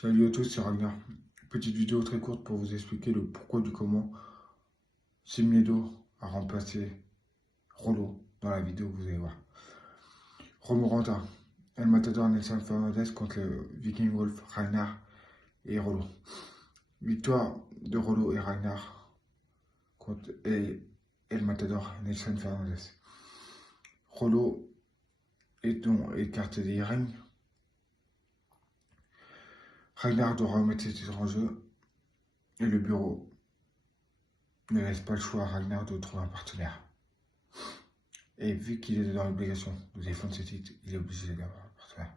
Salut à tous, c'est Ragnar. Petite vidéo très courte pour vous expliquer le pourquoi du comment Simiedo a remplacé Rollo dans la vidéo que vous allez voir. Romorantin, El Matador Nelson Fernandez contre le Viking Wolf Ragnar et Rollo. Victoire de Rollo et Ragnar contre El Matador Nelson Fernandez. Rollo est donc écarté des règnes. Ragnar doit remettre ses titres en jeu et le bureau ne laisse pas le choix à Ragnar de trouver un partenaire. Et vu qu'il est dans l'obligation de défendre ses titres, il est obligé d'avoir un partenaire.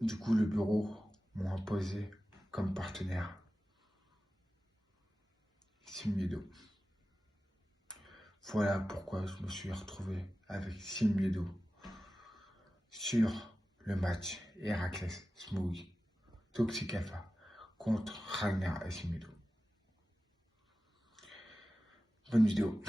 Du coup, le bureau m'a imposé comme partenaire Simiedo. Voilà pourquoi je me suis retrouvé avec Simiedo sur le match Héraclès Smooth Toxic Alpha contre Ragnar et Simiedo. Bonne vidéo.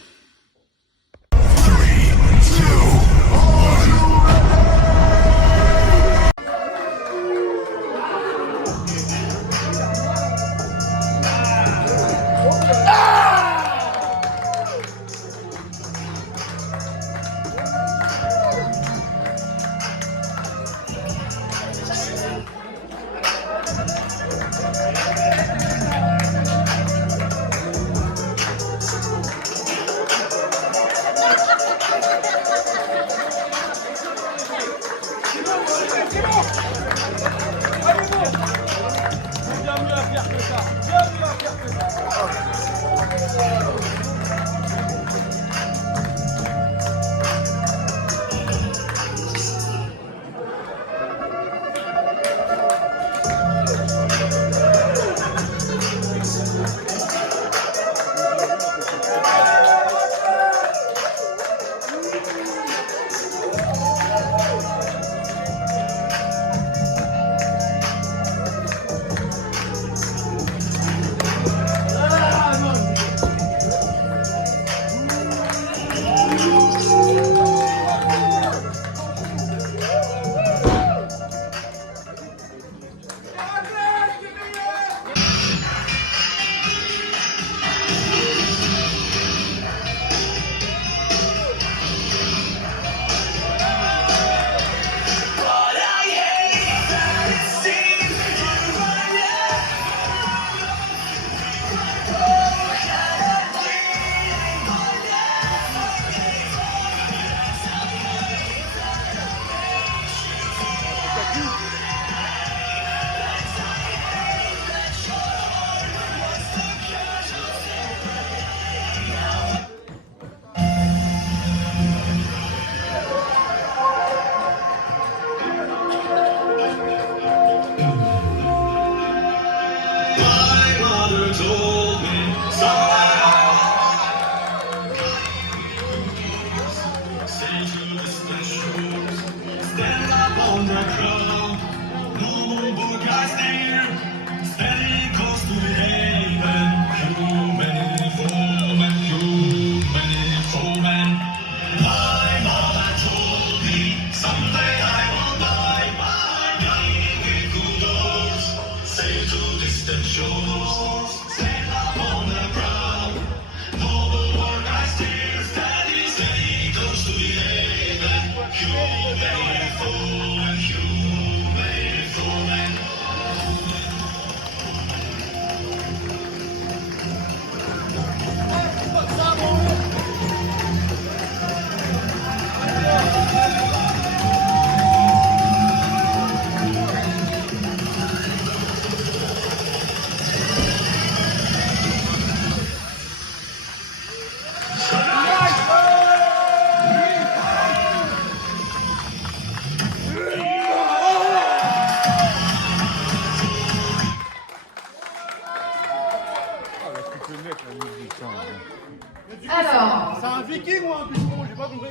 Alors, c'est un viking ou un bûcheron? J'ai pas compris.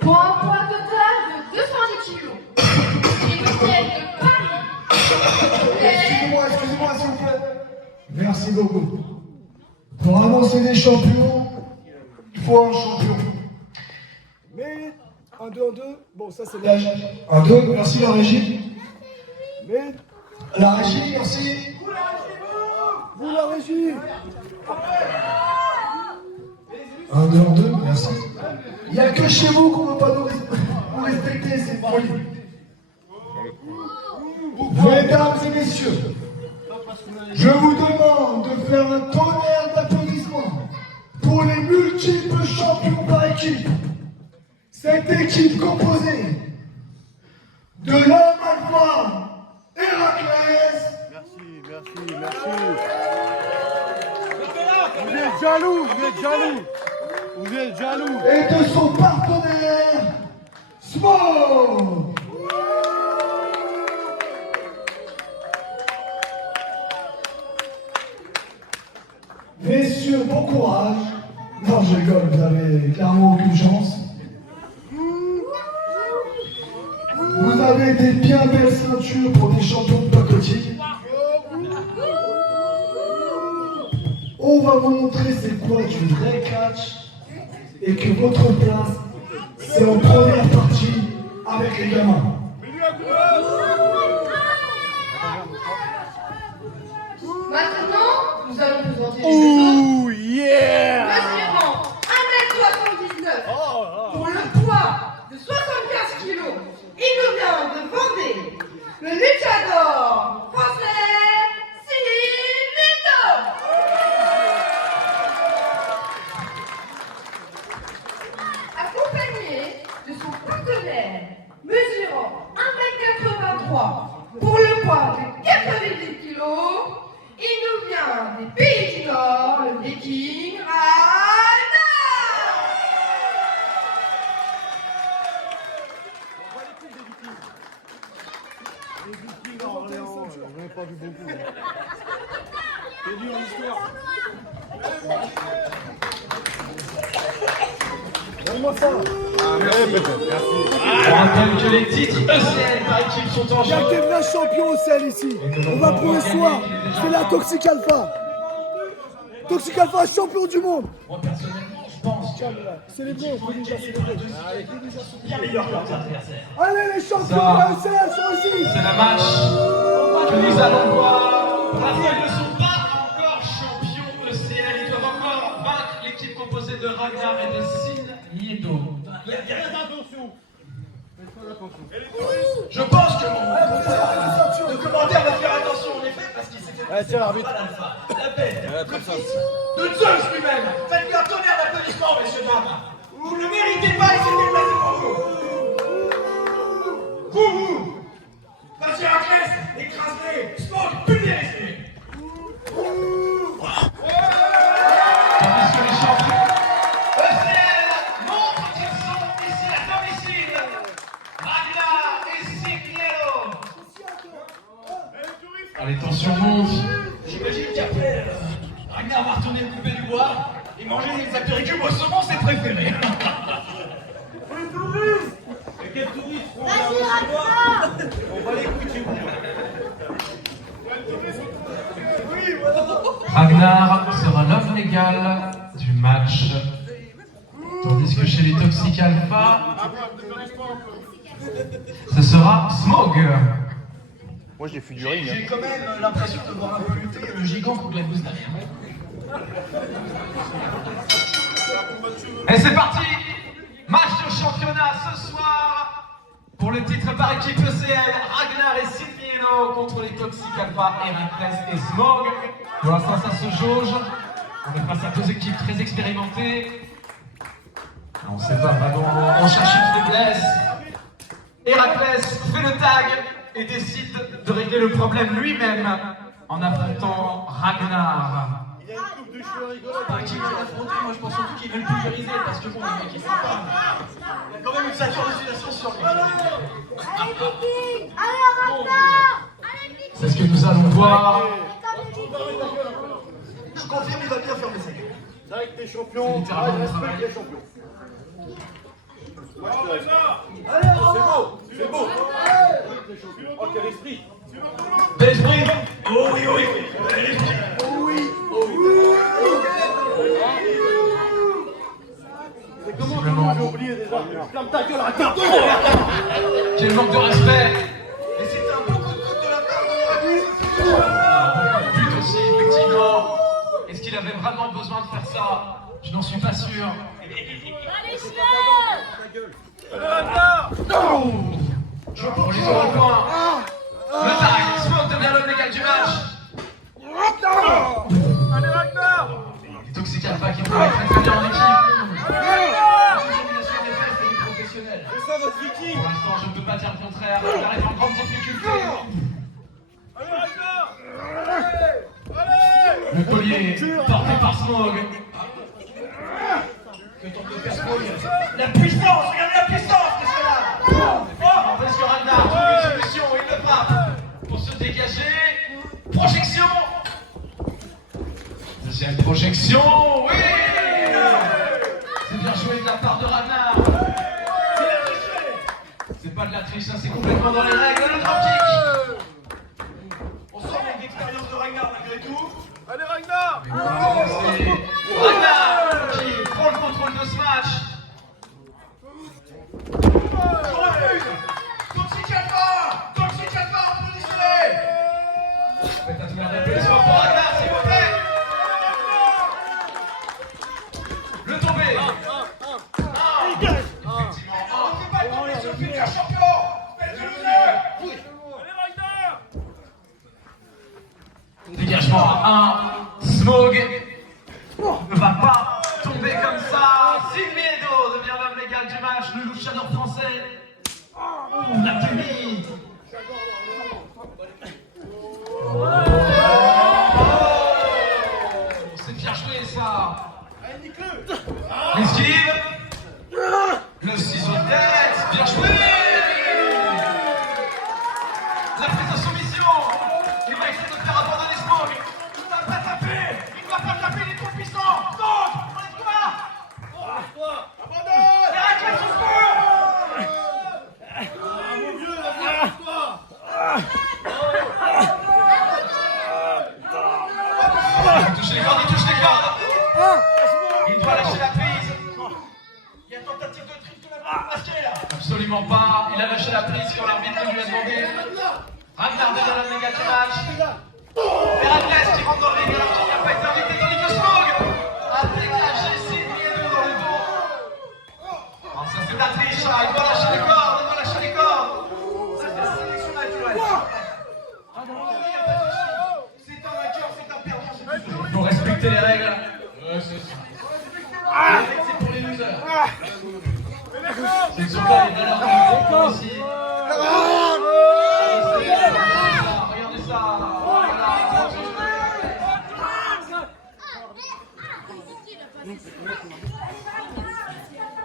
pour un poids total de 210 kg, et vous êtes de Paris. Excusez-moi, s'il vous plaît. Merci beaucoup. Pour annoncer des champions, il faut un champion. Mais 1, 2, 1, 2. Bon, ça c'est Là, 1, 2, merci la régie. Mais, La régie, merci. vous la régie. 1, 2, 1, 2, merci. Il n'y a que chez vous qu'on ne veut pas nous respecter, c'est folie. Mesdames et messieurs, je vous demande de faire un tonnerre d'applaudissements pour les multiples champions par équipe. Cette équipe composée de l'homme alpha, Héraclès. Merci. Vous êtes jaloux. Vous êtes jaloux. Et de son partenaire, Smog. Messieurs, bon courage. Non, je rigole, vous avez clairement aucune chance. Vous avez des bien belles ceintures pour des champions de pacotille. On va vous montrer c'est quoi du vrai catch et que votre place, c'est en première partie avec les gamins. Maintenant, nous allons présenter les Oh yeah. mesurant 1m79 pour le poids de 75 kg. Il nous vient de Vendée, le luchador français Silvito. Accompagné de son partenaire mesurant 1m83 pour le poids de 90 kg, il nous vient des pays du Nord, le Viking Ragnar. J'en ai pas vu beaucoup. C'est dur l'histoire. Donne-moi ça. On rappelle que les titres ECL par équipe sont en Il y a jeu. que 20 champions au sel ici. On va prouver ce soir. C'est la Toxic Alpha. Toxic Alpha, champion du monde. Moi personnellement, je pense que Célébrons, on peut déjà célébrer. bien meilleur que leurs adversaires. Allez les champions Ça. de la SL sont ici. C'est le match que nous allons voir. Bravo, ils ne sont pas encore champions ECL. Ils doivent encore vaincre l'équipe composée de Ragnar et de Sin Nieto. Je pense que le commentaire va faire attention en effet parce qu'il s'est fait passer tiens, pour arbitre. l'alpha, la bête, le fils de Zeus lui-même. Faites-lui un tonnerre d'applaudissements, messieurs, dames. Vous ne le méritez pas, il s'est déplacé pour vous. Vous, vas-y Héraclès, écrasez, Smog, pulvérisez. Tandis que les champions ECL montrent qu'ils sont ici à domicile. Ragnar et Signiero. Les tensions montent. J'imagine qu'après, Ragnar va retourner le couper du bois et manger des apéricubes au saumon, c'est préféré. Ragnar sera l'homme légal du match. Tandis que chez les Toxic Alpha, ce sera Smog. Moi j'ai fait du ring. J'ai quand même l'impression de voir un peu lutter le gigant contre la gousse derrière. Et c'est parti! Match de championnat ce soir pour le titre par équipe ECL, Ragnar et Signiero contre les Toxic Alpha, Héraclès et Smog. Pour l'instant ça se jauge. On est face à deux équipes très expérimentées. On ne sait pas vraiment, on cherche une faiblesse. Héraclès fait le tag et décide de régler le problème lui-même en affrontant Ragnar. Il y a une coupe de cheveux rigolote. Par qui il veut l'affronter, moi je pense surtout qu'il veut le pulvériser parce que bon, le mec il sait pas. Il y a quand même une ceinture de sudation sur lui. Allez Viking! Allez Ragnar! Allez Viking! C'est ce que nous allons voir. Je confirme, il va bien fermer sa gueule. C'est vrai que t'es champion. C'est littéralement le respecte travail. les champions. C'est beau. Oh, quel esprit. L'esprit. Oh oui, oui. L'esprit. C'est comment j'ai oublié déjà. Ferme ta gueule, Ragnar. J'en suis pas sûr. Allez, On les aura au coin. Le tag, Smoke devient l'homme légal du match. Allez, Ragnar! Les Toxic Alpha qui travaillent très très bien en équipe. C'est ça votre Viking! Pour l'instant, je ne peux pas dire le contraire. Il arrive en grande difficulté. Allez, Ragnar! Le collier porté par Smog. La puissance! Regardez la puissance de cela! Parce que Ragnar trouve une solution, il le frappe pour se dégager. Projection! Deuxième projection, oui! C'est bien joué de la part de Ragnar. C'est pas de la triche, ça c'est complètement dans les règles. Le drop kick! On sent manque d'expérience de Ragnar malgré tout. Allez, Ragnar! C'est Ragnar qui prend le contrôle de ce match. Toxic Alpha, applaudissez-les! Faites un tournoi d'applaudissements pour Ragnar, s'il vous plaît! Le tombé! Effectivement, On ne fait pas tomber sur le futur champion! Espèce de loser! Allez, Ragnar! dégagement à 1. Smog ne va pas tomber comme ça. Silmiedo devient l'homme légal du match, le luchador français. La tenue. C'est bien joué ça. L'esquive. Le ciseau de tête. Bien joué. La prise de soumission. Il va essayer de faire abandonner Smog. Il ne va pas taper, il est trop puissant! Donc, on est quoi? Abandonne! Arrête son sport! Mon vieux, abandonne-toi! Il touche les cordes, il doit lâcher la prise. Il y a tentative de triche de la masquée là! Absolument pas. Il a lâché la prise quand l'arbitre lui a demandé. Ragnar devient l'homme légal du match. Héraclès qui rentre dans le ring alors qu'il n'a pas été invité, tandis que Smog a dégagé Silmiedo dans le dos. Oh, ça c'est de la triche, là. Il doit lâcher les cordes, Ça, c'est la sélection naturelle! C'est un vainqueur, c'est un perdant, c'est tout. Il faut respecter les règles. C'est pour les losers. C'est sur ça les valeurs qu'on ici. Regardez ça.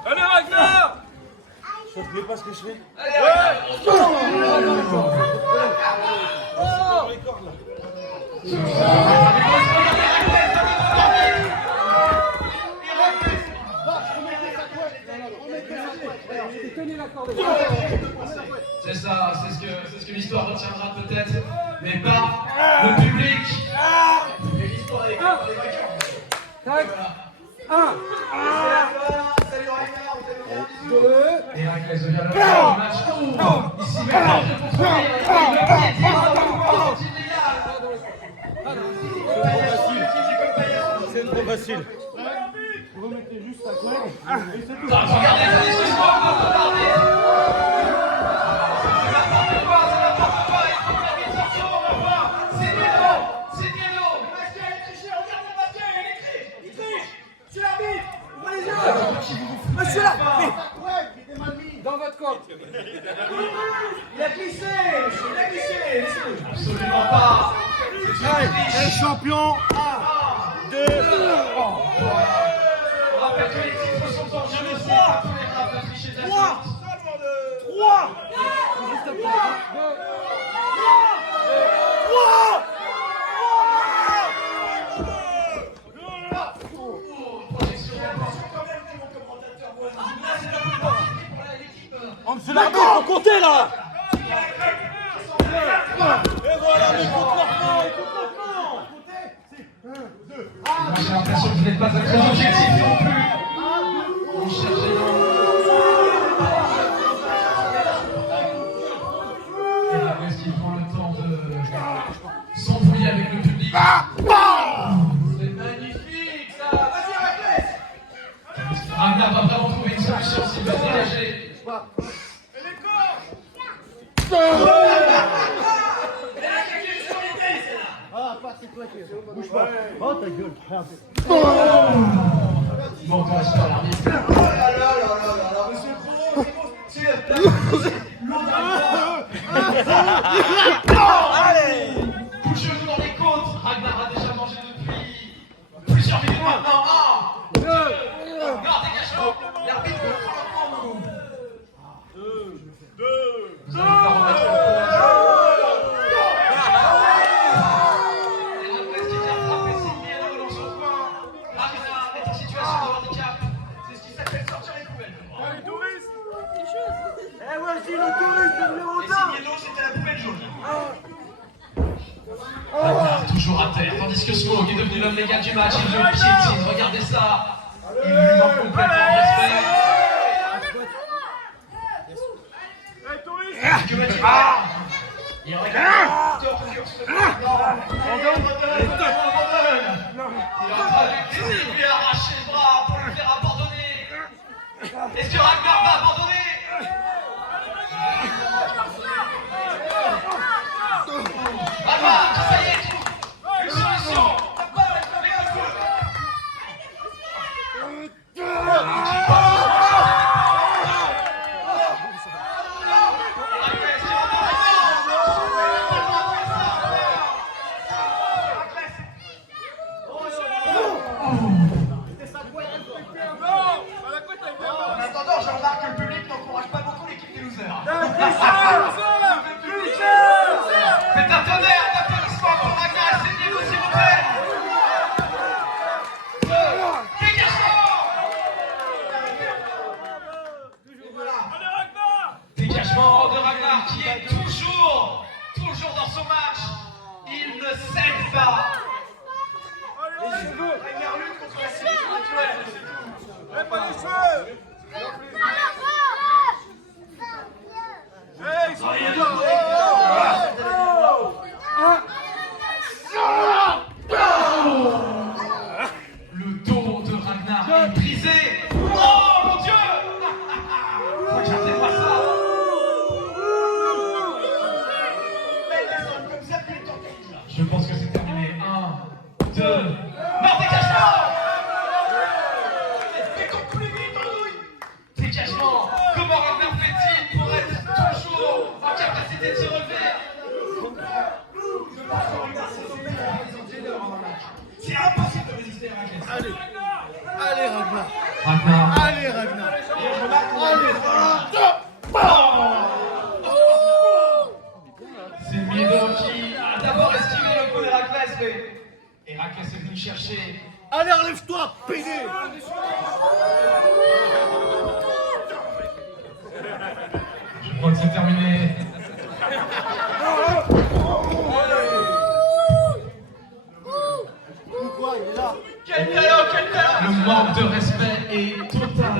Allez, Ragnar! C'est ça, c'est ce que l'histoire retiendra peut-être, mais pas le public. Et l'histoire est écrite par les vainqueurs. Salut Ragnar, vous avez Héraclès devient le meilleur du match. Ici, maintenant, je contrôle le pied directement. C'est trop facile. Regardez la discussion de notre arbitre. C'est n'importe quoi, il faut que l'arbitre sorte, on va voir. C'est Miedo. Bastien, il est triché, regarde le Bastien, il triche. C'est l'arbitre, ouvrez les yeux. Monsieur là, Dans votre côte. Il a glissé, il a glissé, laissez-le. Absolument pas. Les champions. On rappelle que les titres sont en jeu, c'est pas tolérable de tricher de la sorte. 3. c'est l'arbitre, faut compter là. Et voilà, mais contre l'enfant, Moi j'ai l'impression que vous n'êtes pas très objectif non plus. Vous cherchez est-ce qu'il prend le temps de s'embrouiller avec le public? C'est magnifique ça. Vas-y, Héraclès. Ragnar va vraiment trouver une solution s'il veut se dégager. Bouge pas. Oh ta gueule. Bon, on reste pas l'arbitre. Oh là là là là là là, monsieur Pro, c'est Allez! Coup de genou dans les côtes. Ragnar a déjà mangé depuis plusieurs minutes maintenant. 1, 2, non, dégagement. L'arbitre veut prendre un coup. Vous allez pas remettre le toujours à terre, tandis que Smog est devenu l'homme légal du match. Il veut le guillotine, regardez ça. Il lui manque complètement de respect. Que va-t-il faire? Il regarde torture ce Il est en train de lui arracher le bras pour le faire abandonner. Est-ce que Ragnar va abandonner? Ragnar, ça y est, trouve une solution. En attendant, je remarque que le public n'encourage pas beaucoup l'équipe des losers. Faites un tonnerre d'applaudissements pour Ragnar et ses niveaux, s'il vous plaît. Dégagement de Ragnar qui est toujours dans son match. Il ne cède pas. Ragnar lutte contre la spirituelle. pas les cheveux. Hey, ils sont Le dos de Ragnar est brisé. Oh mon Dieu. Regardez-moi ça. Je pense que c'est terminé. 1, 2. Non, dégagement. Dégagement. Comment Ragnar fait-il pour être toujours en capacité de se relever? C'est impossible de résister à Ragnar. Allez, allez Ragnar. Ragnar. Allez Ragnar. C'est Miedo qui a d'abord esquivé le coup d'Héraclès, mais Héraclès est venu chercher. Allez, relève-toi, pédé. Je crois que c'est terminé. Pourquoi il est là? Quel talent, quel talent! Le manque de respect est total.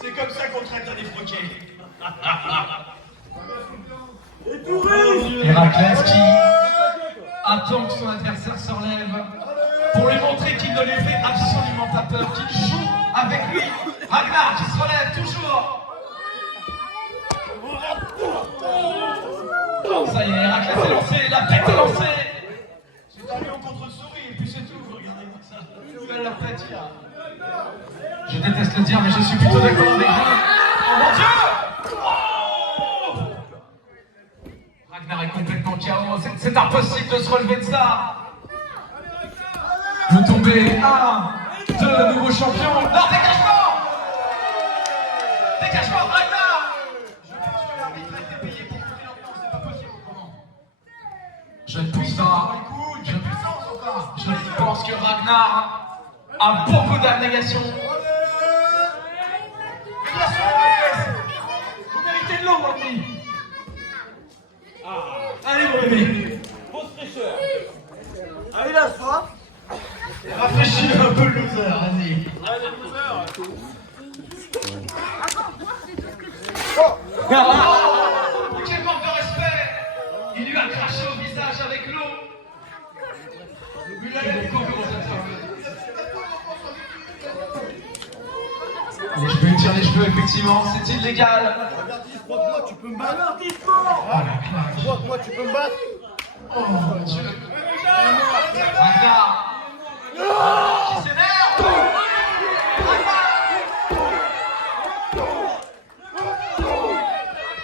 C'est comme ça qu'on traite un défroqué. Héraclès qui attend que son adversaire se relève pour lui montrer qu'il ne lui fait absolument pas peur, qu'il joue avec lui. Ragnar qui se relève toujours. Ça y est, Héraclès est lancé, la bête est lancée. C'est un lion contre souris, et puis c'est tout. Regardez-moi ça. Une nouvelle empathie. Je déteste le dire, mais je suis plutôt d'accord avec vous. Oh mon Dieu! Oh, Ragnar est complètement KO. C'est impossible de se relever de ça. Vous tombez. 1, 2, nouveau champion. Non, dégagement! Dégagement, Ragnar! Je pense que l'arbitre a été payé pour monter l'ambiance. C'est pas possible autrement. Je ne pousse pas. Je pense que Ragnar a beaucoup d'abnégation. Vous méritez de l'eau, mon ami. Allez, mon bébé. Grosse fraîcheur. Ah, il a soif. Rafraîchis un peu le loser, vas-y. Allez, loser. Quel manque de respect. Il lui a craché au visage avec l'eau. Vous l'avez beaucoup comment ça se fait. tire les cheveux, effectivement, c'est illégal. Moi, tu peux me battre. Moi, tu peux me battre. Oh mon Dieu. Ragnar qui s'énerve. Ragnar.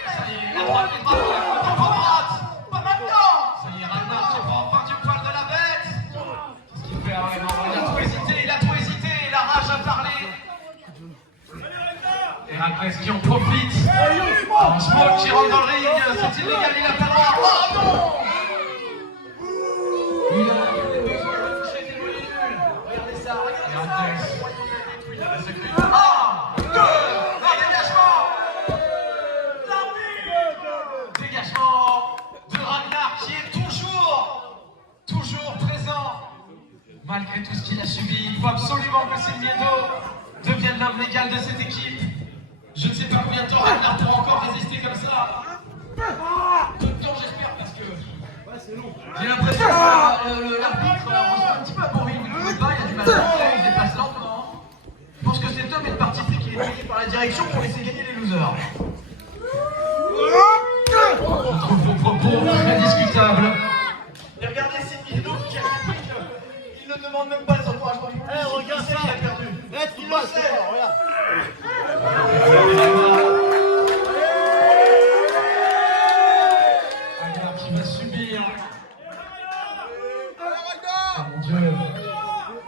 Ça y est, la droite qui frappe, la droite. Pas maintenant. Ça y est, Ragnar qui prend enfin du poil de la bête. Qu'est-ce qu'il fait, Ragnar? Il a tout hésité, la rage à parler. Et Ragnar qui en profite. Smoke qui rentre dans le ring, c'est illégal, il a pas le droit. Oh non! Il a touché des volumes. Regardez ça, regardez ça. Ah! Un dégagement! Dégagement de Ragnar qui est toujours présent. Malgré tout ce qu'il a subi, il faut absolument que Silmiedo devienne l'homme légal de cette équipe. Je ne sais pas combien de temps Ragnar pourra encore résister comme ça. Peu de temps, j'espère, parce que j'ai l'impression que l'arbitre reçoit un petit peu à bourrine. Il ne pas, il a du mal à rentrer, il se déplace lentement. Je pense que cet homme est le parti pris qui est payé par la direction pour laisser gagner les losers. Je trouve vos propos très discutables. Et regardez Silmiedo qui a compris qu'il ne demande même pas les encouragements du public. Regarde ça. Il a perdu. Il le sait. Regarde. Ragnar qui va subir. Oh mon Dieu.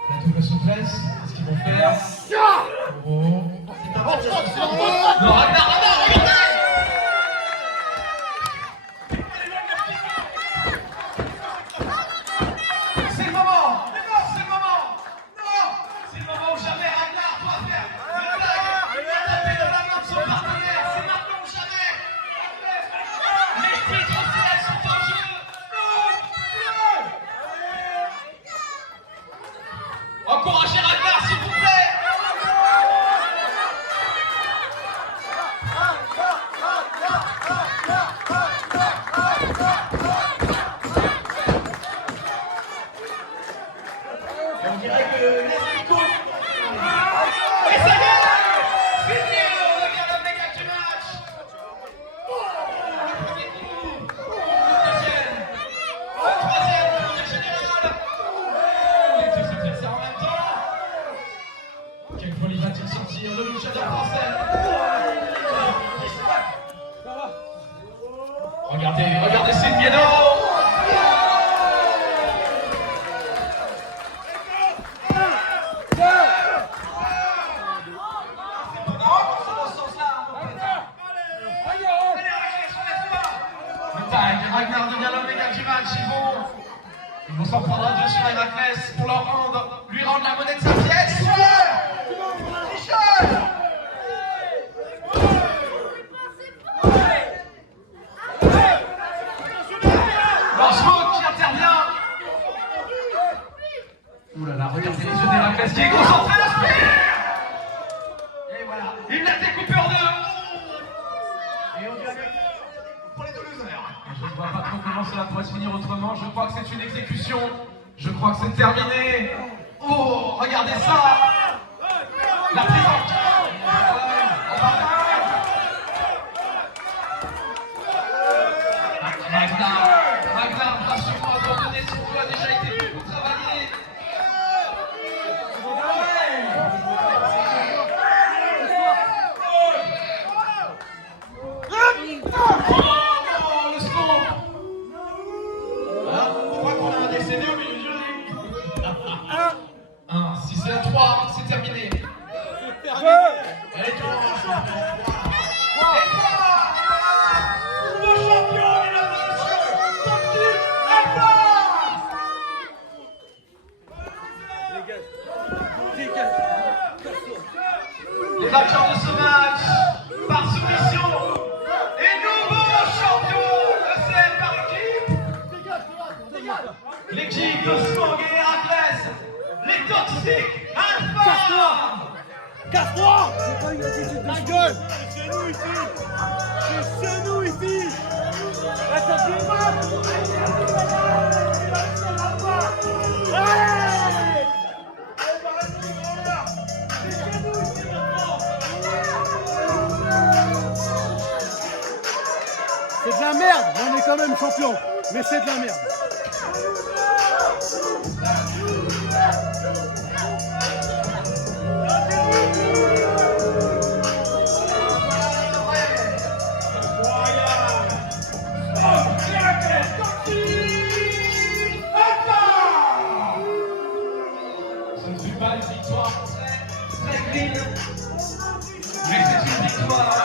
La double souplesse. Qu'est-ce qu'ils vont faire? Oh. Non, Ragnar, regardez! C'est le moment! C'est le moment! Non! C'est le moment où jamais Ragnar doit faire une blague! Il va taper dans la main de son partenaire! C'est maintenant ou jamais! Les titres CL sont en jeu! Encouragez Ragnar, s'il vous plaît! Et on dirait que les échos. Et ça y est! Silmiedo devient le méga du match! Le premier coup, le deuxième, le troisième, le tournoi général! Les deux adversaires en même temps! Quelle folie va-t-il sortir, le luchador français? Regardez Silmiedo! Ragnar devient l'homme légal du match. Ils vont s'en prendre à deux sur Héraclès pour lui rendre la monnaie de sa pièce. Michel! Smoke qui intervient. Ouh là là, regardez les yeux d'Héraclès qui est concentré, le spear! Et voilà, il l'a découpé en deux. Et on dirait pour les deux losers. Je ne vois pas trop comment cela pourrait se finir autrement. Je crois que c'est une exécution. Je crois que c'est terminé. Oh, regardez ça. La prise en Ragnar, rassure-moi, abandonner son coup a déjà été beaucoup travaillé. Oh, le stomp. Je crois qu'on a un décédé au milieu du ring. Si c'est à 3, c'est terminé. Allez, 3. Le champion et la position Toxic Alpha. Les vainqueurs de ce match, par soumission, et nouveau champion de CL par équipe. L'équipe de Smoke et Héraclès, les Toxic Alpha. Casse-toi! C'est pas une attitude de gueule! C'est chez nous ici! C'est chez nous ici! Là, ça fait mal! Allez! quand même champion, mais c'est de la merde. Ce ne fut pas une victoire très clean, mais c'est une victoire